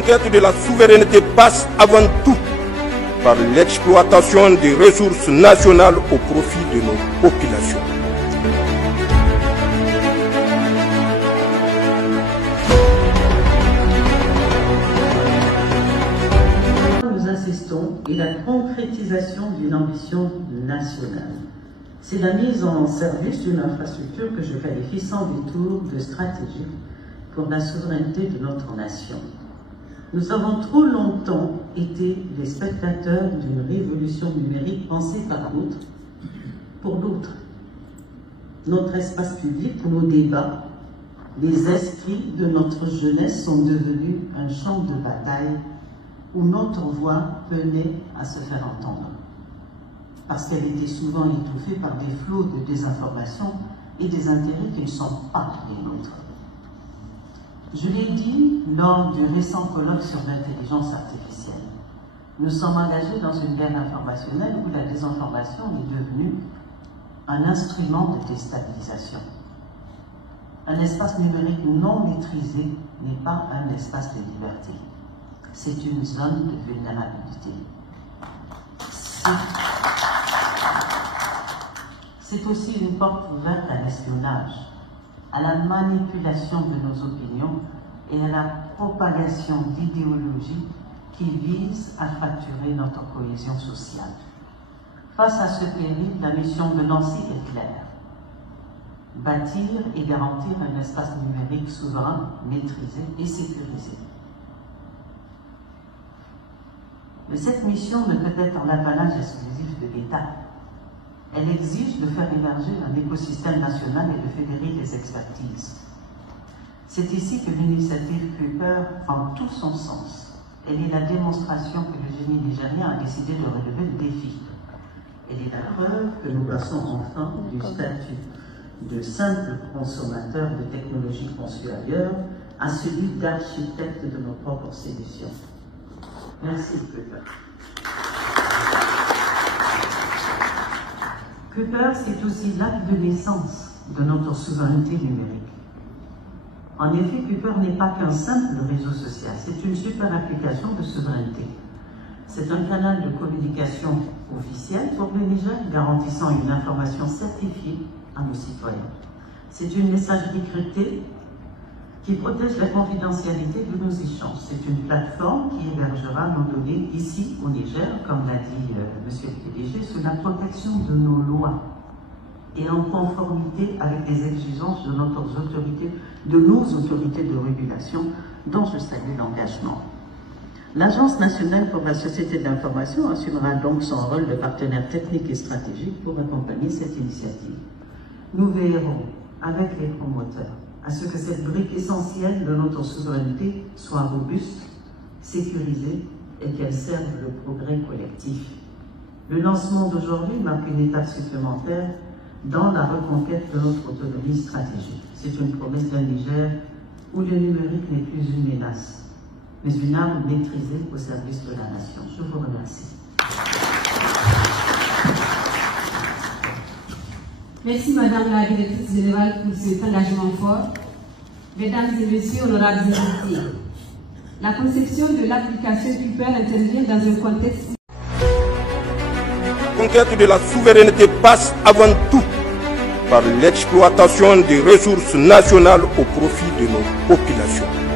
conquête de la souveraineté passe avant tout par l'exploitation des ressources nationales au profit de nos populations. Nous insistons et la concrétisation d'une ambition nationale. C'est la mise en service d'une infrastructure que je qualifie sans détour de stratégie pour la souveraineté de notre nation. Nous avons trop longtemps été les spectateurs d'une révolution numérique pensée par d'autres, pour d'autres. Notre espace public, nos débats, les esprits de notre jeunesse sont devenus un champ de bataille où notre voix peinait à se faire entendre, parce qu'elle était souvent étouffée par des flots de désinformation et des intérêts qui ne sont pas les nôtres. Je l'ai dit lors du récent colloque sur l'intelligence artificielle. Nous sommes engagés dans une ère informationnelle où la désinformation est devenue un instrument de déstabilisation. Un espace numérique non maîtrisé n'est pas un espace de liberté. C'est une zone de vulnérabilité. C'est aussi une porte ouverte à l'espionnage, à la manipulation de nos opinions et à la propagation d'idéologies qui visent à fracturer notre cohésion sociale. Face à ce péril, la mission de Nancy est claire. Bâtir et garantir un espace numérique souverain, maîtrisé et sécurisé. Mais cette mission ne peut être l'apanage exclusif de l'État. Elle exige de faire émerger un écosystème national et de fédérer les expertises. C'est ici que l'initiative Kuiper prend tout son sens. Elle est la démonstration que le génie nigérien a décidé de relever le défi. Elle est la preuve que nous passons enfin du statut de simple consommateur de technologies conçues ailleurs à celui d'architecte de nos propres solutions. Merci, Kuiper. Kuiper, c'est aussi l'acte de naissance de notre souveraineté numérique. En effet, Kuiper n'est pas qu'un simple réseau social, c'est une super application de souveraineté. C'est un canal de communication officiel pour le Niger, garantissant une information certifiée à nos citoyens. C'est une messagerie cryptée qui protège la confidentialité de nos échanges. C'est une plateforme qui hébergera nos données ici au Niger, comme l'a dit Monsieur le PDG, sous la protection de nos lois et en conformité avec les exigences de nos autorités de régulation, dont je salue l'engagement. L'Agence nationale pour la société d'information assumera donc son rôle de partenaire technique et stratégique pour accompagner cette initiative. Nous veillerons avec les promoteurs à ce que cette brique essentielle de notre souveraineté soit robuste, sécurisée et qu'elle serve le progrès collectif. Le lancement d'aujourd'hui marque une étape supplémentaire dans la reconquête de notre autonomie stratégique. C'est une promesse d'un Niger où le numérique n'est plus une menace, mais une arme maîtrisée au service de la nation. Je vous remercie. Merci Madame la Directrice Générale pour cet engagement fort. Mesdames et Messieurs, honorables invités, la conception de l'application Kuiper intervient dans un contexte. La conquête de la souveraineté passe avant tout par l'exploitation des ressources nationales au profit de nos populations.